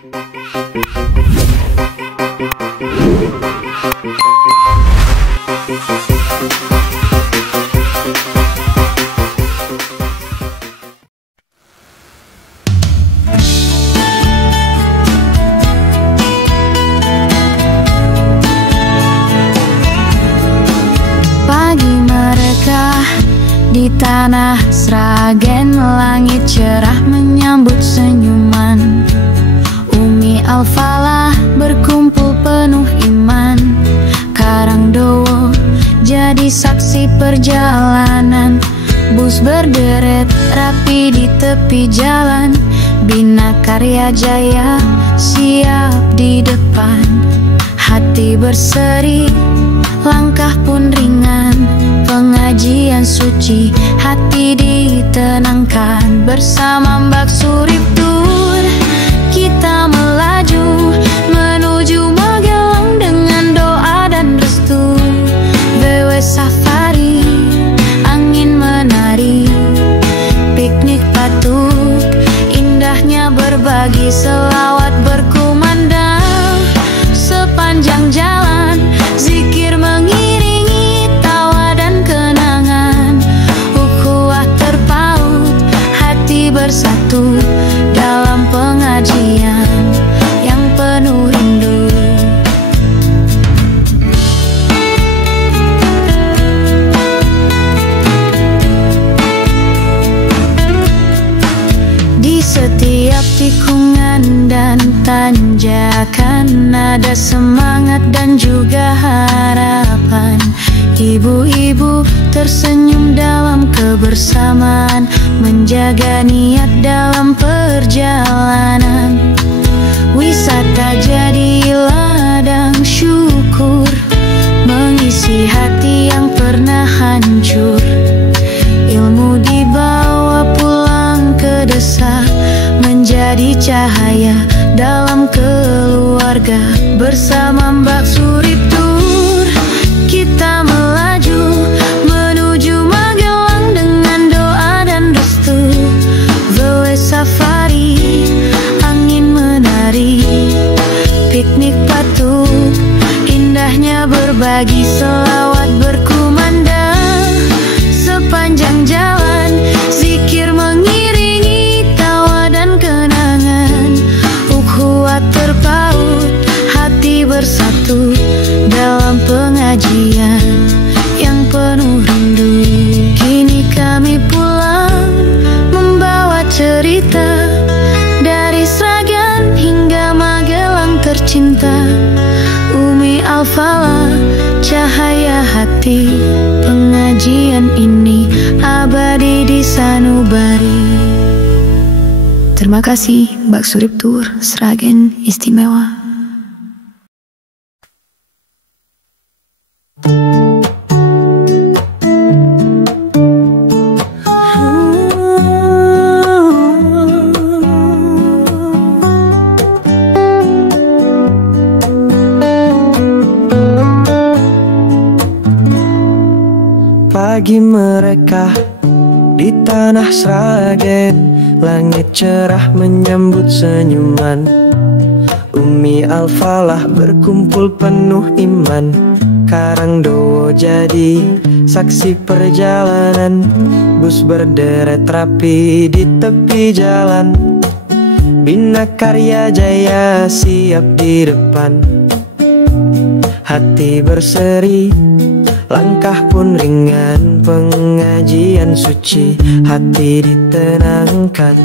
Di tanah Sragen, langit cerah menyambut senyuman. Umi Al-Falah berkumpul penuh iman. Karangdowo jadi saksi perjalanan. Bus berderet rapi di tepi jalan. Bina Karya Jaya siap di depan. Hati berseri, langkah pun ringan. Pengajian suci, hati ditenangkan. Bersama Mbak Suriptur kita melaju menuju Magelang dengan doa dan restu. VW safari, angin menari, piknik patuk, indahnya berbagi selawat berkumandang. Sepanjang jalan zikir mengiringi tawa dan kenangan. Ukhuwah terpaut, hati bersatu dalam pengajian yang penuh rindu. Di setiap tikungan dan tanjakan ada semangat dan juga harapan. Ibu-ibu tersenyum dalam kebersamaan, menjaga niat dalam perjalanan. Wisata jadi ladang syukur, mengisi hati yang pernah hancur. Ilmu dibawa pulang ke desa, menjadi cahaya dalam keluarga. Bersama Mbak Suriptur kita melaju menuju Magelang dengan doa dan restu. VW safari, angin menari, piknik patuk, indahnya berbagi selawat berkumandang. Sepanjang jalan zikir mengiringi tawa dan kenangan. Ukhuwah terpaut, hati bersatu dalam pengajian yang penuh rindu. Kini kami pulang membawa cerita dari Sragen hingga Magelang tercinta. Umi Al-Falah, cahaya hati, pengajian ini abadi di sanubari. Terima kasih Mbak Suriptur, Sragen istimewa. Pagi mereka di tanah Sragen, langit cerah menyambut senyuman. Umi Al-Falah berkumpul penuh iman. Karangdowo jadi saksi perjalanan. Bus berderet rapi di tepi jalan. Bina Karya Jaya siap di depan. Hati berseri, langkah pun ringan. Pengajian suci, hati ditenangkan.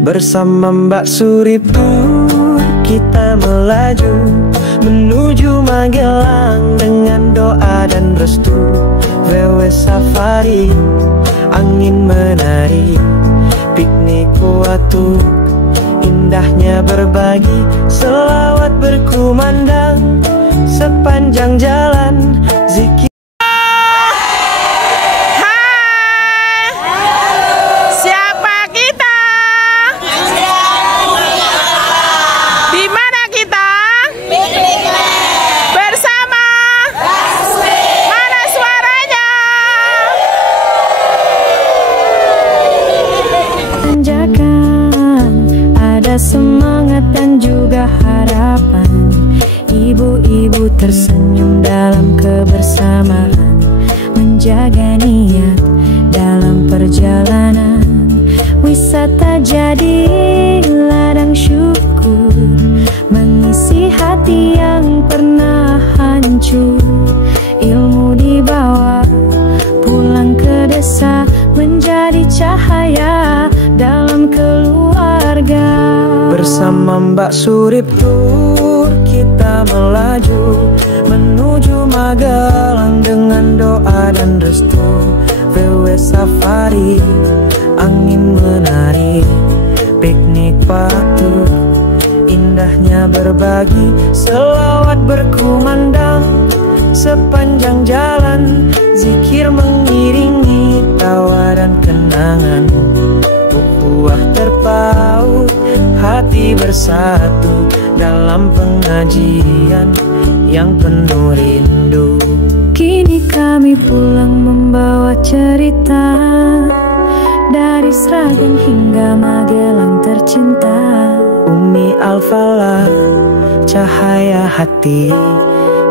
Bersama Mbak Suriptur kita melaju menuju Magelang dengan doa dan restu. VW safari, angin menari, piknik patuk, indahnya berbagi selawat berkumandang. Sepanjang jalan zikir. Semangat dan juga Bersama Mbak Surip Tour kita melaju menuju Magelang dengan doa dan restu. VW safari, angin menari, piknik patut, indahnya berbagi, selawat berkumandang sepanjang jalan, zikir mengiringi tawa dan kenangan. Ukhuwah terpaut, hati bersatu dalam pengajian yang penuh rindu. Kini kami pulang membawa cerita dari Sragen hingga Magelang tercinta. Umi Al-Falah, cahaya hati,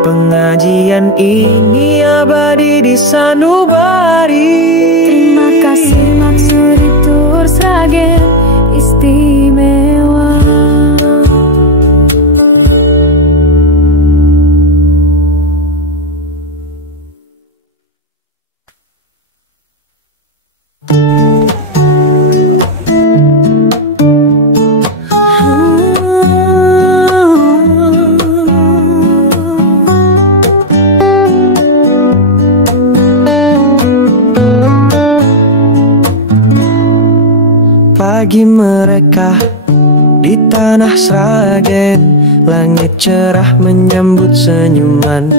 pengajian ini abadi di sanubari. Terima kasih Mbak Surip Tour Sragen istimewa. Pagi mereka di tanah Sragen, langit cerah menyambut senyuman.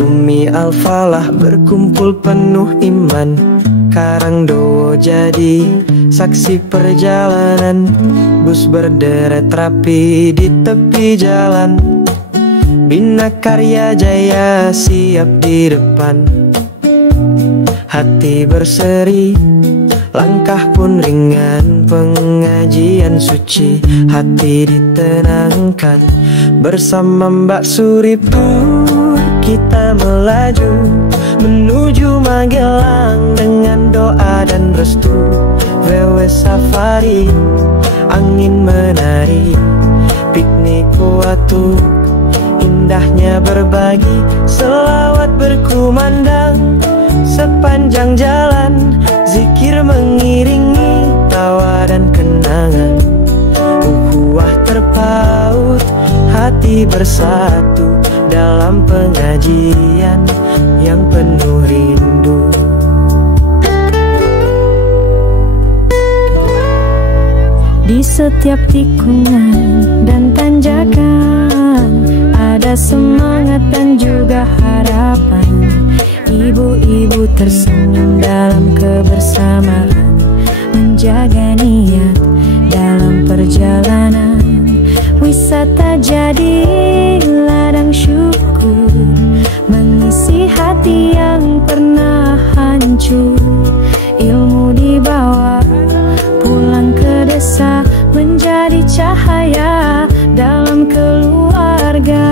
Umi Al-Falah berkumpul penuh iman, Karangdowo jadi saksi perjalanan. Bus berderet rapi di tepi jalan, Bina Karya Jaya siap di depan. Hati berseri, langkah pun ringan, pengajian suci, hati ditenangkan. Bersama Mbak Surip Tour kita melaju menuju Magelang dengan doa dan restu. VW safari, angin menari, piknik kuatu, indahnya berbagi, selawat berkumandang sepanjang jalan, zikir mengiringi tawa dan kenangan. Ukhuwah terpaut, hati bersatu dalam pengajian yang penuh rindu. Di setiap tikungan dan tanjakan ada semangat dan juga harapan. Ibu-ibu tersenyum dalam kebersamaan, menjaga niat dalam perjalanan. Wisata jadi ladang syukur, mengisi hati yang pernah hancur. Ilmu dibawa pulang ke desa, menjadi cahaya dalam keluarga.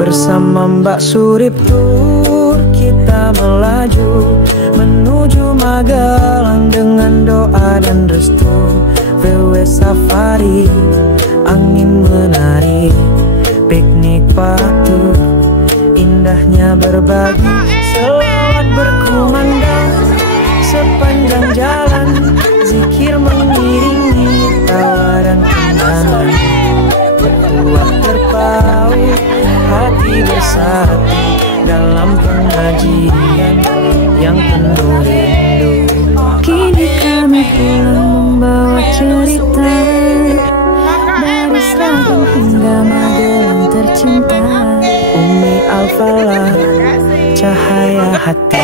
Bersama Mbak Surip Tour kita melaju menuju Magelang dengan doa dan restu. VW safari, angin menari, piknik patut, indahnya berbagi, selawat berkumandang sepanjang jalan, zikir mengiringi tawa dan kenangan. Ukhuwah terpaut, hati bersatu dalam pengajian yang penuh rindu. Kini kami pulang membawa cerita dari Sragen hingga Magelang tercinta. Umi Al-Falah, cahaya hati.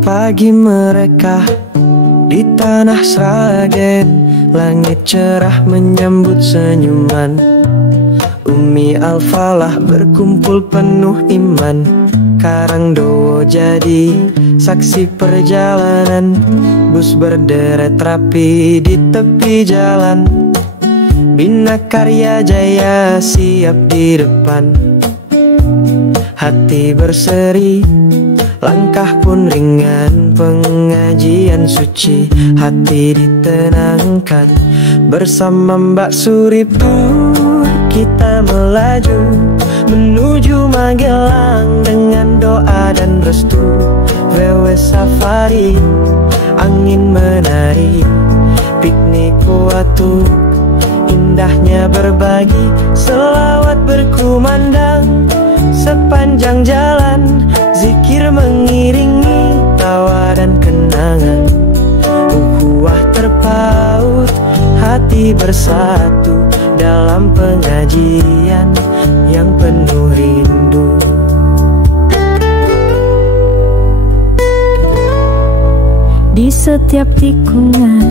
Pagi mereka di tanah Sragen, langit cerah menyambut senyuman. Umi Al-Falah berkumpul penuh iman. Karangdowo jadi saksi perjalanan. Bus berderet rapi di tepi jalan. Bina Karya Jaya siap di depan. Hati berseri, langkah pun ringan. Pengajian suci, hati ditenangkan. Bersama Mbak Suriptur kita melaju menuju Magelang dengan doa dan restu. VW safari, angin menari, piknik kuatu, indahnya berbagi, selawat berkumandang. Sepanjang jalan, zikir mengiringi, tawa dan kenangan. Ukhuwah terpaut, hati bersatu dalam pengajian yang penuh rindu. Di setiap tikungan